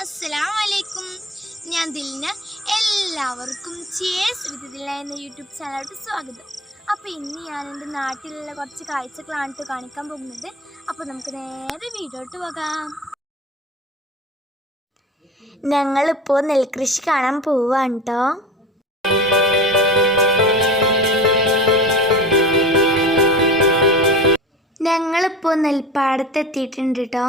അസ്സലാമലൈക്കും. ഞാൻ ദിൽന. എല്ലാവർക്കും ചേസ് വിത്ത് ദിൽന എന്ന യൂട്യൂബ് ചാനലിലോട്ട് സ്വാഗതം. അപ്പോൾ ഇന്ന് ഞാൻ എൻ്റെ നാട്ടിലുള്ള കുറച്ച് കാഴ്ചകളാണ് കാണിക്കാൻ പോകുന്നത്. അപ്പോൾ നമുക്ക് നേരെ വീഡിയോട്ട് പോകാം. ഞങ്ങളിപ്പോൾ നെൽകൃഷി കാണാൻ പോവാണ് കേട്ടോ. ഞങ്ങളിപ്പോൾ നെൽപ്പാടത്തെത്തിയിട്ടുണ്ട് കേട്ടോ.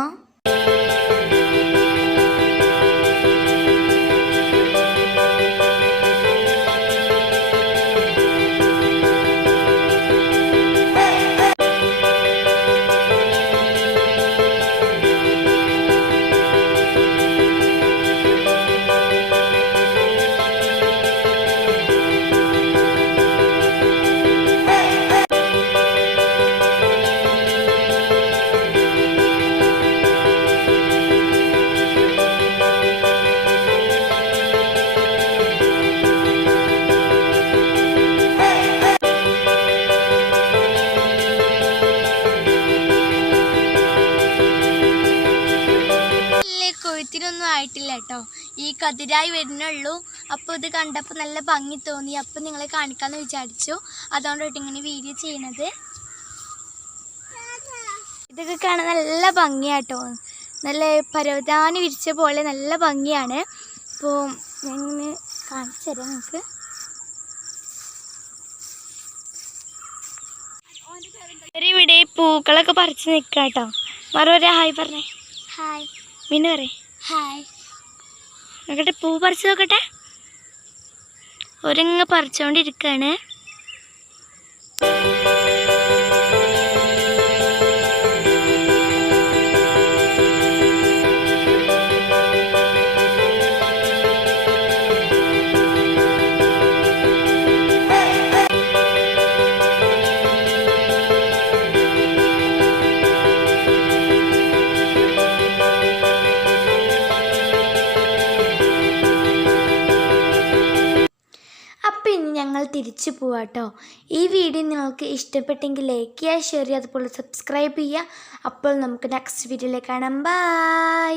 കൊയ്ത്തിനൊന്നും ആയിട്ടില്ല കേട്ടോ, ഈ കതിരായി വരുന്നുള്ളൂ. അപ്പോൾ ഇത് കണ്ടപ്പോൾ നല്ല ഭംഗി തോന്നി, അപ്പോൾ നിങ്ങളെ കാണിക്കാമെന്ന് വിചാരിച്ചു. അതുകൊണ്ടായിട്ട് ഇങ്ങനെ വീഡിയോ ചെയ്യണത്. ഇതൊക്കെ കാണാൻ നല്ല ഭംഗിയാട്ടോ, നല്ല പരവതാനി വിരിച്ച പോലെ നല്ല ഭംഗിയാണ്. അപ്പോൾ ഞാനിങ്ങനെ കാണിച്ചു തരാം നിങ്ങൾക്ക്. ഇവിടെ പൂക്കളൊക്കെ പറിച്ച് നിൽക്കാം കേട്ടോ. മറുപടി ഹായ് പറഞ്ഞേ. ഹായ്. പിന്നെ പറയേ ഹായ്. നോക്കട്ടെ, പൂ പറിച്ച് നോക്കട്ടെ. ഒരങ്ങ് പറിച്ചുകൊണ്ടിരിക്കുകയാണ്. ഞങ്ങൾ തിരിച്ചു പോവാട്ടോ. ഈ വീഡിയോ നിങ്ങൾക്ക് ഇഷ്ടപ്പെട്ടെങ്കിൽ ലൈക്ക് ചെയ്യുക, ഷെയർ ചെയ്യുക, അതുപോലെ സബ്സ്ക്രൈബ് ചെയ്യുക. അപ്പോൾ നമുക്ക് നെക്സ്റ്റ് വീഡിയോയിലേക്ക് കാണാം. ബൈ.